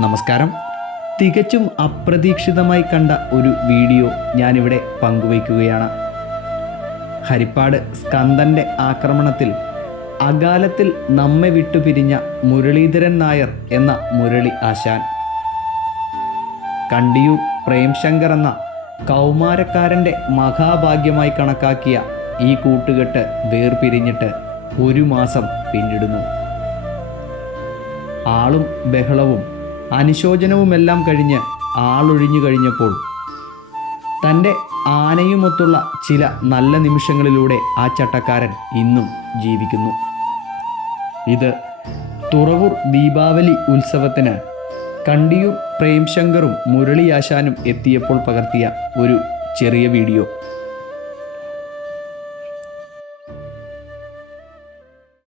നമസ്കാരം. തികച്ചും അപ്രതീക്ഷിതമായി കണ്ട ഒരു വീഡിയോ ഞാനിവിടെ പങ്കുവയ്ക്കുകയാണ്. ഹരിപ്പാട് സ്കന്ദന്റെ ആക്രമണത്തിൽ അകാലത്തിൽ നമ്മെ വിട്ടുപിരിഞ്ഞ മുരളീധരൻ നായർ എന്ന മുരളി ആശാൻ. കണ്ടിയൂർ പ്രേംശങ്കർ എന്ന കൗമാരക്കാരന്റെ മഹാഭാഗ്യമായി കണക്കാക്കിയ ഈ കൂട്ടുകെട്ട് വേർപിരിഞ്ഞിട്ട് ഒരു മാസം പിന്നിടുന്നു. ആളും ബഹളവും അനുശോചനവുമെല്ലാം കഴിഞ്ഞ് ആളൊഴിഞ്ഞു കഴിഞ്ഞപ്പോൾ തന്റെ ആനയുമൊത്തുള്ള ചില നല്ല നിമിഷങ്ങളിലൂടെ ആ ചട്ടക്കാരൻ ഇന്നും ജീവിക്കുന്നു. ഇത് തുറവൂർ ദീപാവലി ഉത്സവത്തിന് കണ്ടിയൂർ പ്രേംശങ്കറും മുരളിയാശാനും എത്തിയപ്പോൾ പകർത്തിയ ഒരു ചെറിയ വീഡിയോ.